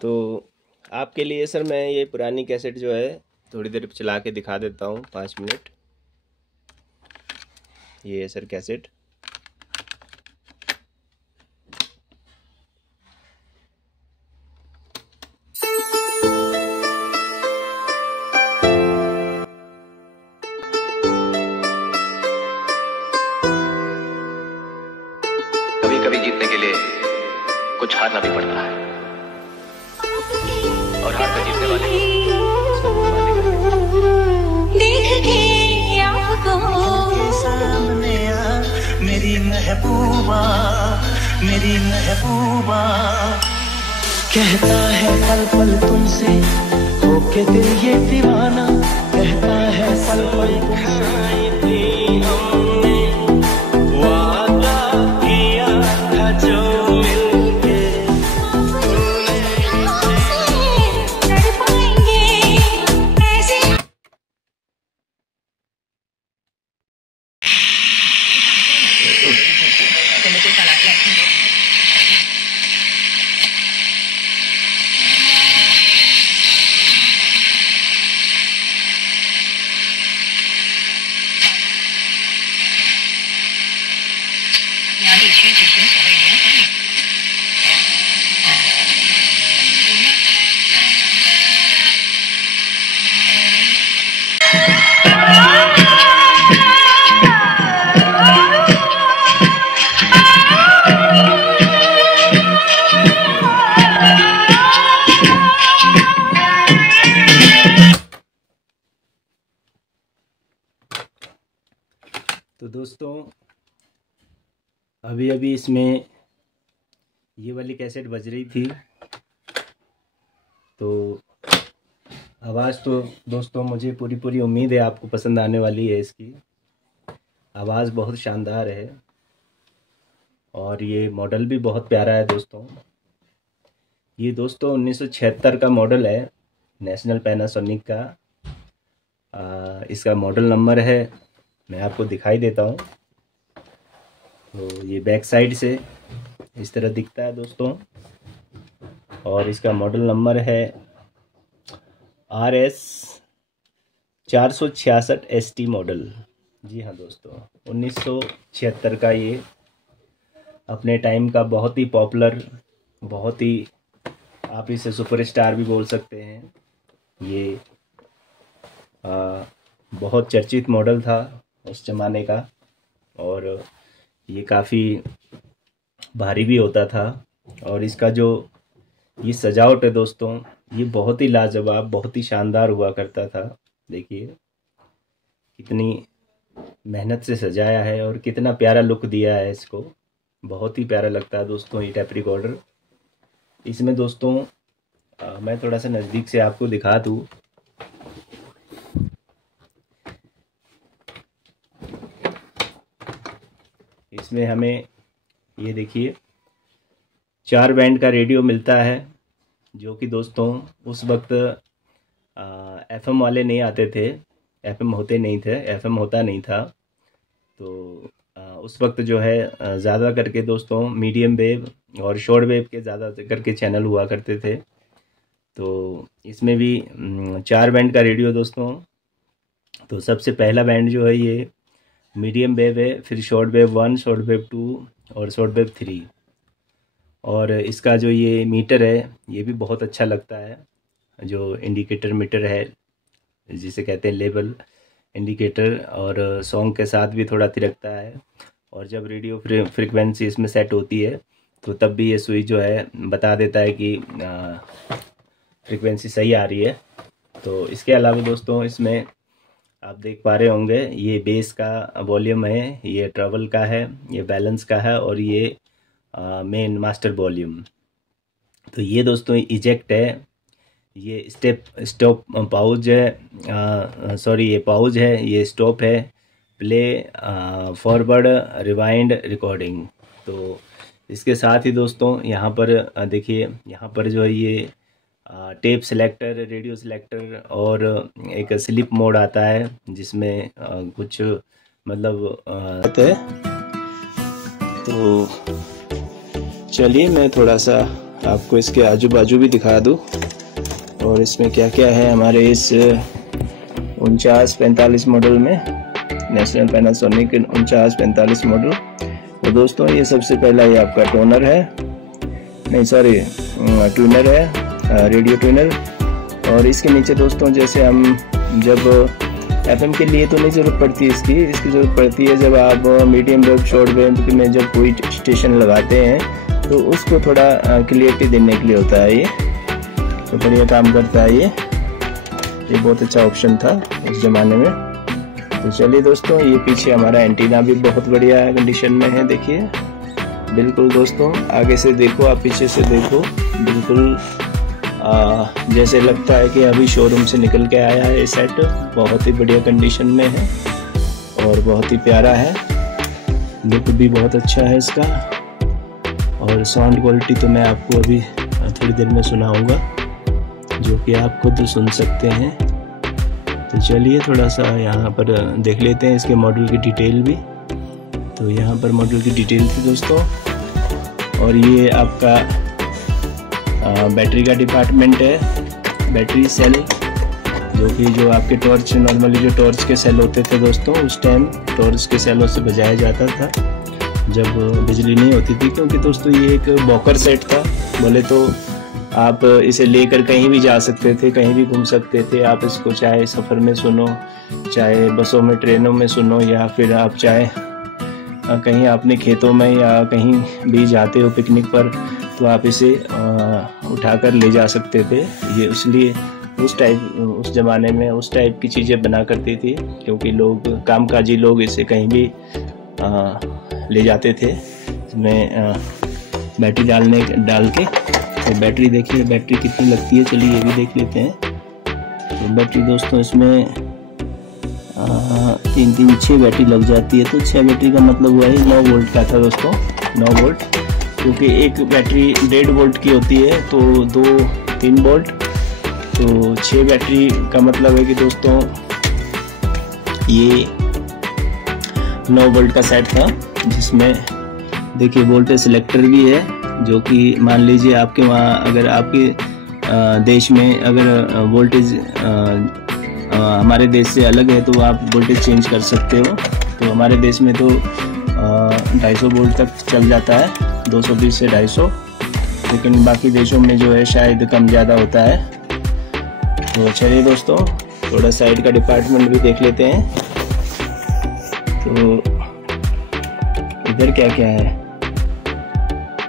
तो आपके लिए सर मैं ये पुरानी कैसेट जो है थोड़ी देर चला के दिखा देता हूँ, 5 मिनट। ये है सर कैसेट। कभी कभी जीतने के लिए कुछ हारना भी पड़ता है, और हार कर जीतने वाले देख के आपको सामने आ, मेरी महबूबा, मेरी महबूबा। कहता है पल पल तुमसे होके दिल ये दीवाना, कहता है पल पल तुमसे। तो दोस्तों अभी अभी इसमें ये वाली कैसेट बज रही थी, तो आवाज़ तो दोस्तों मुझे पूरी उम्मीद है आपको पसंद आने वाली है। इसकी आवाज़ बहुत शानदार है और ये मॉडल भी बहुत प्यारा है दोस्तों। ये दोस्तों 1976 का मॉडल है, नेशनल पैनासोनिक का। इसका मॉडल नंबर है, मैं आपको दिखाई देता हूँ। तो ये बैक साइड से इस तरह दिखता है दोस्तों, और इसका मॉडल नंबर है RS 466 ST मॉडल। जी हाँ दोस्तों, 1976 का ये अपने टाइम का बहुत ही पॉपुलर, बहुत ही आप इसे सुपरस्टार भी बोल सकते हैं। ये बहुत चर्चित मॉडल था उस ज़माने का, और ये काफ़ी भारी भी होता था। और इसका जो ये सजावट है दोस्तों, ये बहुत ही लाजवाब, बहुत ही शानदार हुआ करता था। देखिए कितनी मेहनत से सजाया है और कितना प्यारा लुक दिया है इसको, बहुत ही प्यारा लगता है दोस्तों ये टेप रिकॉर्डर। इसमें दोस्तों मैं थोड़ा सा नज़दीक से आपको दिखा दूँ। इसमें हमें ये देखिए 4 बैंड का रेडियो मिलता है, जो कि दोस्तों उस वक्त FM वाले नहीं आते थे, FM होते नहीं थे, FM होता नहीं था। तो उस वक्त जो है ज़्यादा करके दोस्तों मीडियम वेव और शॉर्ट वेव के ज़्यादा करके चैनल हुआ करते थे। तो इसमें भी 4 बैंड का रेडियो दोस्तों। तो सबसे पहला बैंड जो है ये मीडियम वेव है, फिर शॉर्ट वेव 1, शॉर्ट वेव 2 और शॉर्ट वेव 3। और इसका जो ये मीटर है ये भी बहुत अच्छा लगता है, जो इंडिकेटर मीटर है जिसे कहते हैं लेवल इंडिकेटर, और सॉन्ग के साथ भी थोड़ा थिरकता है। और जब रेडियो फ्रिक्वेंसी इसमें सेट होती है तो तब भी ये सुई जो है बता देता है कि फ्रिक्वेंसी सही आ रही है। तो इसके अलावा दोस्तों इसमें आप देख पा रहे होंगे ये बेस का वॉल्यूम है, ये ट्रबल का है, ये बैलेंस का है, और ये मेन मास्टर वॉल्यूम। तो ये दोस्तों इजेक्ट है, ये स्टॉप पाउज है, सॉरी ये पाउज है, ये स्टॉप है, प्ले, फॉरवर्ड, रिवाइंड, रिकॉर्डिंग। तो इसके साथ ही दोस्तों यहाँ पर देखिए, यहाँ पर जो है ये टेप सिलेक्टर, रेडियो सिलेक्टर और एक स्लिप मोड आता है जिसमें कुछ मतलब तो चलिए मैं थोड़ा सा आपको इसके आजू बाजू भी दिखा दूँ और इसमें क्या क्या है हमारे इस 4945 मॉडल में, नेशनल पैनासोनिक 4945 मॉडल। तो दोस्तों ये सबसे पहला ये आपका टोनर है, नहीं सॉरी ट्यूनर है, रेडियो ट्यूनर। और इसके नीचे दोस्तों जैसे हम जब एफएम के लिए तो नहीं ज़रूरत पड़ती इसकी ज़रूरत पड़ती है जब आप मीडियम वेव शॉर्ट वेव में जब कोई स्टेशन लगाते हैं तो उसको थोड़ा क्लियरिटी देने के लिए होता है ये, तो बढ़िया काम करता है ये बहुत अच्छा ऑप्शन था उस ज़माने में। तो चलिए दोस्तों, ये पीछे हमारा एंटीना भी बहुत बढ़िया कंडीशन में है, देखिए बिल्कुल दोस्तों, आगे से देखो आप पीछे से देखो, बिल्कुल जैसे लगता है कि अभी शोरूम से निकल के आया है। ये सेट बहुत ही बढ़िया कंडीशन में है और बहुत ही प्यारा है, लुक भी बहुत अच्छा है इसका। और साउंड क्वालिटी तो मैं आपको अभी थोड़ी देर में सुनाऊंगा, जो कि आप खुद सुन सकते हैं। तो चलिए थोड़ा सा यहाँ पर देख लेते हैं इसके मॉडल की डिटेल भी। तो यहाँ पर मॉडल की डिटेल थी दोस्तों, और ये आपका बैटरी का डिपार्टमेंट है, बैटरी सेल, जो आपके टॉर्च, नॉर्मली जो टॉर्च के सेल होते थे दोस्तों, उस टाइम टॉर्च के सेलों से बजाया जाता था जब बिजली नहीं होती थी। क्योंकि दोस्तों ये एक वॉकर सेट था, बोले तो आप इसे लेकर कहीं भी जा सकते थे, कहीं भी घूम सकते थे। आप इसको चाहे सफ़र में सुनो, चाहे बसों में, ट्रेनों में सुनो, या फिर आप चाहे कहीं अपने खेतों में या कहीं भी जाते हो पिकनिक पर, तो आप इसे उठाकर ले जा सकते थे। ये इसलिए उस ज़माने में उस टाइप की चीज़ें बना करती थी, क्योंकि लोग, कामकाजी लोग इसे कहीं भी ले जाते थे। इसमें बैटरी डाल के, तो बैटरी देखिए बैटरी कितनी लगती है, चलिए ये भी देख लेते हैं। तो बैटरी दोस्तों इसमें 6 बैटरी लग जाती है। तो 6 बैटरी का मतलब हुआ है 9 वोल्ट का था दोस्तों, 9 वोल्ट, क्योंकि एक बैटरी 1.5 वोल्ट की होती है, तो 2-3 वोल्ट, तो 6 बैटरी का मतलब है कि दोस्तों ये 9 वोल्ट का सेट था, जिसमें देखिए वोल्टेज सिलेक्टर भी है, जो कि मान लीजिए आपके वहाँ, अगर आपके देश में अगर वोल्टेज हमारे देश से अलग है तो आप वोल्टेज चेंज कर सकते हो। तो हमारे देश में तो 250 वोल्ट तक चल जाता है, 220 से 250, लेकिन बाकी देशों में जो है शायद कम ज़्यादा होता है। तो चलिए दोस्तों, थोड़ा साइड का डिपार्टमेंट भी देख लेते हैं। तो इधर क्या क्या है,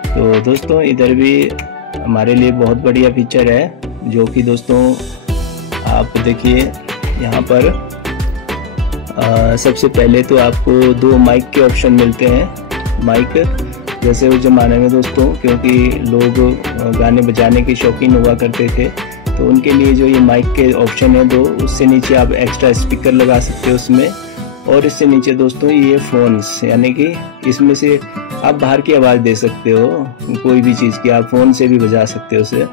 तो दोस्तों इधर भी हमारे लिए बहुत बढ़िया फीचर है, जो कि दोस्तों आप देखिए यहाँ पर सबसे पहले तो आपको 2 माइक के ऑप्शन मिलते हैं। माइक जैसे उस ज़माने में दोस्तों, क्योंकि लोग गाने बजाने के शौकीन हुआ करते थे, तो उनके लिए जो ये माइक के ऑप्शन है 2, उससे नीचे आप एक्स्ट्रा स्पीकर लगा सकते हो उसमें, और इससे नीचे दोस्तों ये फ़ोन्स, यानी कि इसमें से आप बाहर की आवाज़ दे सकते हो, कोई भी चीज़ की, आप फ़ोन से भी बजा सकते हो उसे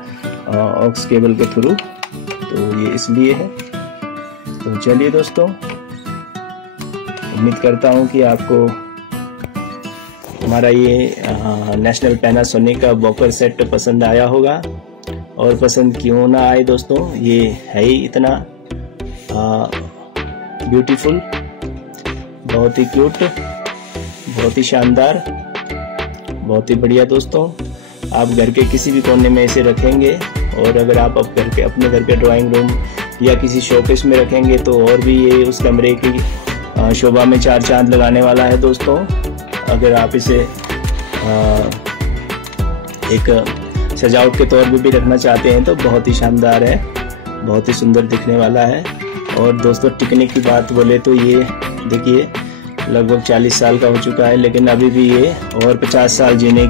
ऑक्स केबल के थ्रू। तो ये इसलिए है। तो चलिए दोस्तों, उम्मीद करता हूँ कि आपको हमारा ये नेशनल पैनासोनिक का वॉकर सेट पसंद आया होगा। और पसंद क्यों ना आए दोस्तों, ये है ही इतना ब्यूटीफुल, बहुत ही क्यूट, बहुत ही शानदार, बहुत ही बढ़िया दोस्तों। आप घर के किसी भी कोने में इसे रखेंगे, और अगर आप अपने घर के ड्राइंग रूम या किसी शोकेस में रखेंगे तो और भी ये उस कमरे की शोभा में 4 चांद लगाने वाला है दोस्तों। अगर आप इसे एक सजावट के तौर पे भी रखना चाहते हैं तो बहुत ही शानदार है, बहुत ही सुंदर दिखने वाला है। और दोस्तों टिकने की बात बोले तो ये देखिए लगभग 40 साल का हो चुका है, लेकिन अभी भी ये और 50 साल जीने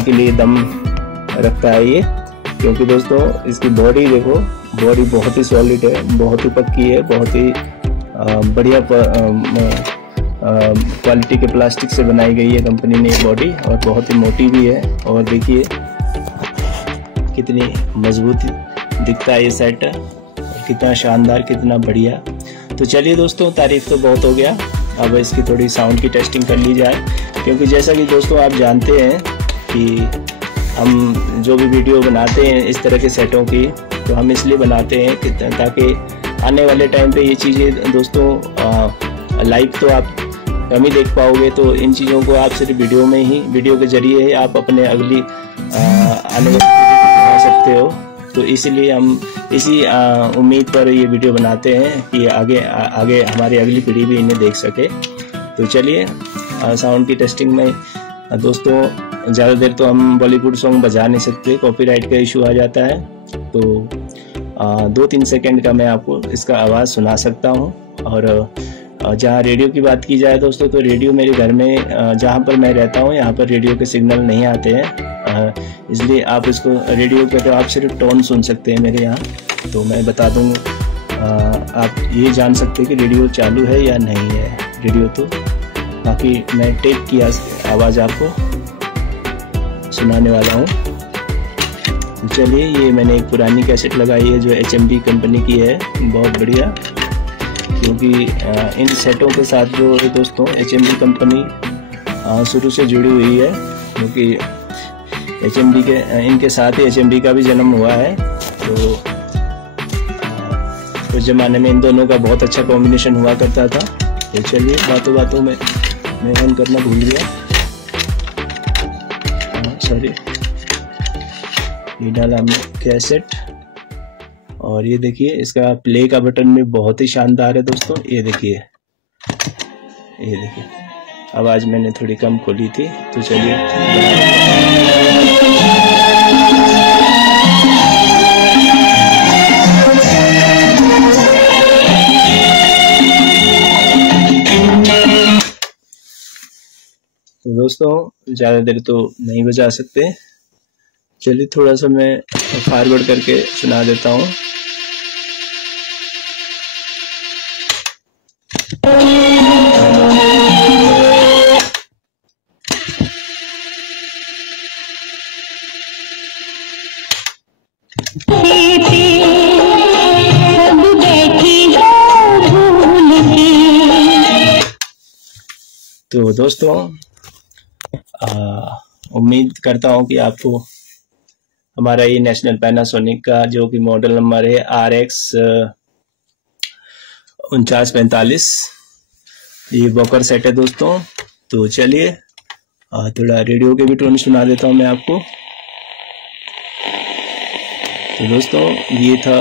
के लिए दम रखता है ये। क्योंकि दोस्तों इसकी बॉडी देखो, बॉडी बहुत ही सॉलिड है, बहुत ही पक्की है, बहुत ही बढ़िया क्वालिटी के प्लास्टिक से बनाई गई है कंपनी ने ये बॉडी, और बहुत ही मोटी भी है। और देखिए कितनी मजबूत दिखता है ये सेट, कितना शानदार, कितना बढ़िया। तो चलिए दोस्तों, तारीफ तो बहुत हो गया, अब इसकी थोड़ी साउंड की टेस्टिंग कर ली जाए। क्योंकि जैसा कि दोस्तों आप जानते हैं कि हम जो भी वीडियो बनाते हैं इस तरह के सेटों की, तो हम इसलिए बनाते हैं कि ताकि आने वाले टाइम पे ये चीज़ें दोस्तों लाइव तो आप कम ही देख पाओगे, तो इन चीज़ों को आप सिर्फ वीडियो के जरिए ही आप अपने अगली आने वाली बना सकते हो। तो इसीलिए हम इसी उम्मीद पर ये वीडियो बनाते हैं कि आगे हमारी अगली पीढ़ी भी इन्हें देख सके। तो चलिए साउंड की टेस्टिंग में दोस्तों ज़्यादा देर तो हम बॉलीवुड सॉन्ग बजा नहीं सकते, कॉपीराइट का इशू आ जाता है। तो 2-3 सेकंड का मैं आपको इसका आवाज़ सुना सकता हूँ। और जहाँ रेडियो की बात की जाए दोस्तों, तो रेडियो मेरे घर में जहाँ पर मैं रहता हूँ यहाँ पर रेडियो के सिग्नल नहीं आते हैं, इसलिए आप इसको रेडियो पे तो आप सिर्फ टोन सुन सकते हैं मेरे यहाँ। तो मैं बता दूँ आप ये जान सकते हैं कि रेडियो चालू है या नहीं है रेडियो। तो बाकी मैं टेप की आवाज़ आपको सुनाने वाला हूँ। तो चलिए, ये मैंने एक पुरानी कैसेट लगाई है जो HMD कंपनी की है, बहुत बढ़िया। क्योंकि इन सेटों के साथ जो है दोस्तों HMD कंपनी शुरू से जुड़ी हुई है, क्योंकि HMD के इनके साथ ही HMD का भी जन्म हुआ है। तो उस ज़माने में इन दोनों का बहुत अच्छा कॉम्बिनेशन हुआ करता था। तो चलिए, बातों बातों में मैं ऑन करना भूल गया, सॉरी। ये डाला हमने कैसेट, और ये देखिए इसका प्ले का बटन भी बहुत ही शानदार है दोस्तों। ये देखिए आवाज़ मैंने थोड़ी कम खोली थी। तो चलिए, तो दोस्तों ज़्यादा देर तो नहीं बजा सकते, चलिए थोड़ा सा मैं फॉरवर्ड करके सुना देता हूँ। तो दोस्तों उम्मीद करता हूँ कि आपको हमारा ये नेशनल पैनासोनिक का जो कि मॉडल नंबर है RX 4945, ये वॉकर सेट है दोस्तों। तो चलिए थोड़ा रेडियो के भी टोन सुना देता हूँ मैं आपको। तो दोस्तों ये था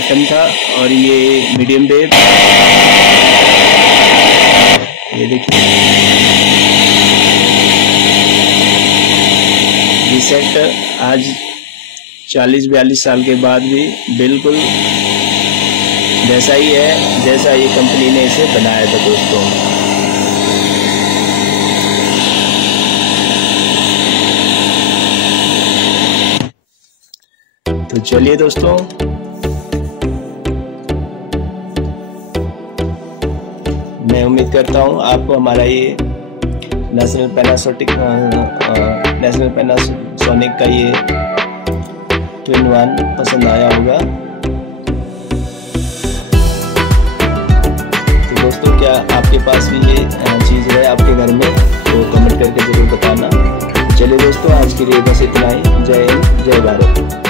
FM था, और ये मीडियम वेव, ये देखिए ये सेट आज 40-42 साल के बाद भी बिल्कुल वैसा ही है जैसा ये कंपनी ने इसे बनाया था दोस्तों। तो चलिए दोस्तों, मैं उम्मीद करता हूँ आपको हमारा ये नेशनल पैनासोनिक का ये 2-in-1 पसंद आया होगा। तो दोस्तों, क्या आपके पास भी ये चीज़ है आपके घर में, तो कमेंट करके ज़रूर बताना। चलिए दोस्तों, आज के लिए बस इतना ही। जय हिंद, जय भारत।